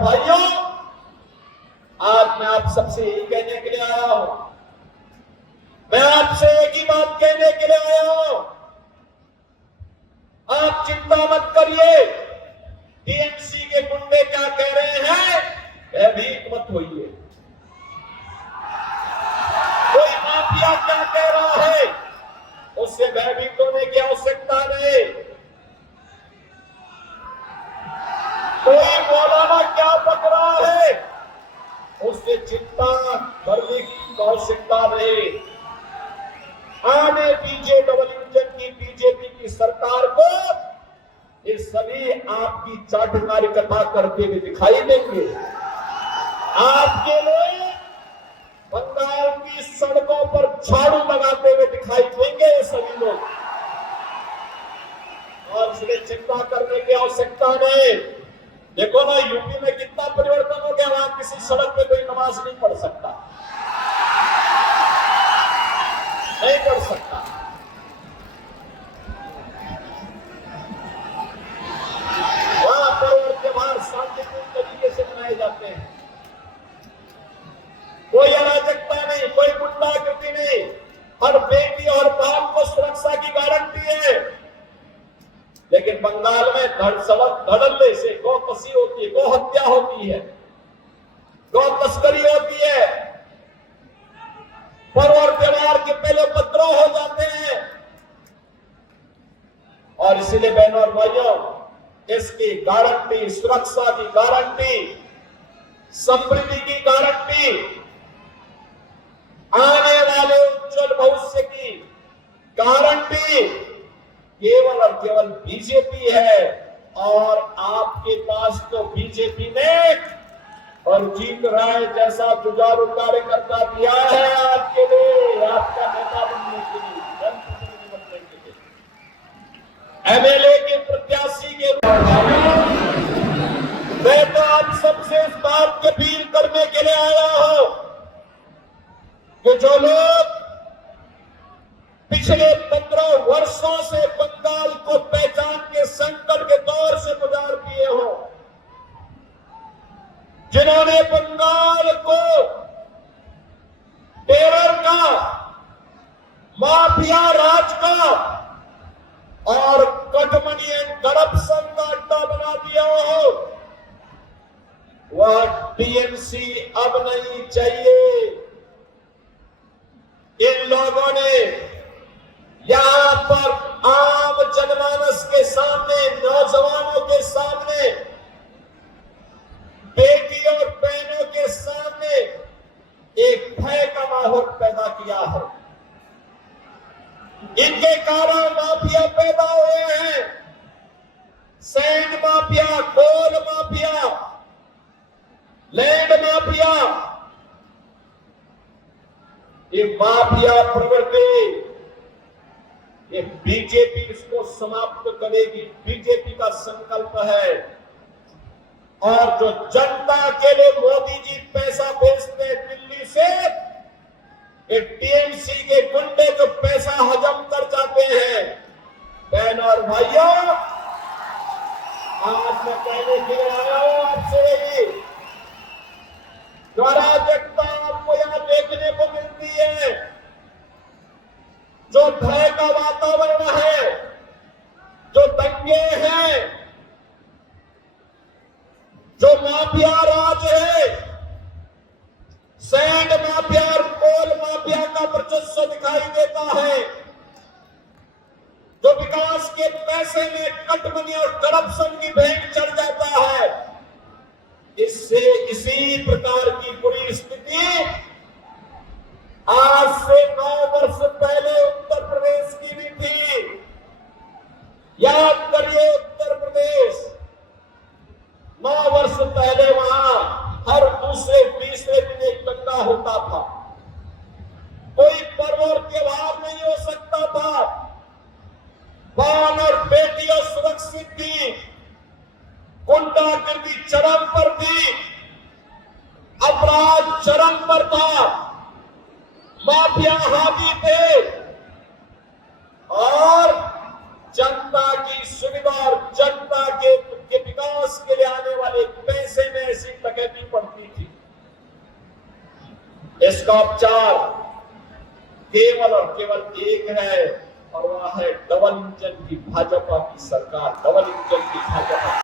भाइयों, आज मैं आप सबसे यही कहने के लिए आया हूं, मैं आपसे एक ही बात कहने के लिए आया हूं, आप चिंता मत करिए। टीएमसी के गुंडे क्या कह रहे हैं, भयभीत मत होइए। कोई माफिया क्या कह रहा है, उससे भयभीत होने की आवश्यकता नहीं। कोई मौलाना क्या बक रहा है, उससे चिंता करने की आवश्यकता नहीं। आने दीजिए डबल इंजन की बीजेपी की सरकार को, ये सभी आपकी चाटुकारी कथा करते हुए दिखाई देंगे। आपके लिए बंगाल की सड़कों पर झाड़ू लगाते हुए दिखाई देंगे ये सभी लोग, और इसलिए चिंता करने की आवश्यकता नहीं। देखो ना, यूपी में कितना परिवर्तन हो गया, वहां किसी सड़क पे कोई नमाज नहीं पढ़ सकता, नहीं पढ़ सकता। वहां पर्व और त्योहार शांतिपूर्ण तरीके से मनाए जाते हैं, कोई अराजकता नहीं, कोई गुंडागर्दी नहीं, हर बेटी और बाप को सुरक्षा की गारंटी है। लेकिन बंगाल में धड़ल्ले से गौ कसी होती है, गौ हत्या होती है, गौ तस्करी होती है, पर्व और त्योहार के पहले उपद्रव हो जाते हैं। और इसीलिए बहनों और भाइयों, इसकी गारंटी, सुरक्षा की गारंटी, समृद्धि की गारंटी, आने वाले उज्जवल भविष्य की गारंटी केवल और केवल बीजेपी है। और आपके पास तो बीजेपी ने और जीत राय जैसा जुझारू कार्यकर्ता दिया है आपके लिए, आपका नेता बनने के लिए, जनप्रतिनिधि बनने के लिए, एमएलए के प्रत्याशी के रूप में। मैं तो आप सबसे इस बात की अपील करने के लिए आया हूं कि जो लोग पिछले 15 वर्षों से बंगाल को पहचान के संकट के दौर से गुजार दिए हो, जिन्होंने बंगाल को टेरर का, माफिया राज का और कटमनी एंड करप्शन का अड्डा बना दिया हो, वह टीएमसी अब नहीं चाहिए। इन लोगों ने यहां पर आम जनमानस के सामने, नौजवानों के सामने, बेटी और बहनों के सामने एक भय का माहौल पैदा किया है। इनके कारण माफिया पैदा हुए हैं, सैंड माफिया, कोल माफिया, लैंड माफिया। ये माफिया प्रवृत्ति, ये बीजेपी इसको समाप्त करेगी, बीजेपी का संकल्प है। और जो जनता के लिए मोदी जी पैसा भेजते हैं दिल्ली से, ये टीएमसी के गुंडे जो पैसा हजम कर जाते हैं। बहनों और भाइयों, आज मैं कहने के लिए आया हूं आपसे यही, जो अराजकता आपको यहां देखने को मिलती है, जो भय का वातावरण है, जो दंगे हैं, जो माफिया राज है, सैंड माफिया और कोल माफिया का वर्चस्व दिखाई देता है, जो विकास के पैसे में कटमनी और करप्शन की भेंट चढ़ जाता है। इससे इसी प्रकार की बुरी स्थिति आज से 9 वर्ष पहले उत्तर प्रदेश की भी थी। याद करिए, उत्तर प्रदेश 9 वर्ष पहले वहां हर दूसरे तीसरे दिन एक दंगा होता था, कोई पर्व और त्योहार नहीं हो सकता था, बाल और बेटियां सुरक्षित थी, गुंडागर्दी चरम पर थी, अपराध चरम पर था, माफिया हावी थे, और जनता की सुविधा और जनता के विकास के लिए आने वाले पैसे में ऐसी कहती पड़ती थी। इसका उपचार केवल और केवल एक है, और वह है डबल इंजन की भाजपा की सरकार, डबल इंजन की भाजपा।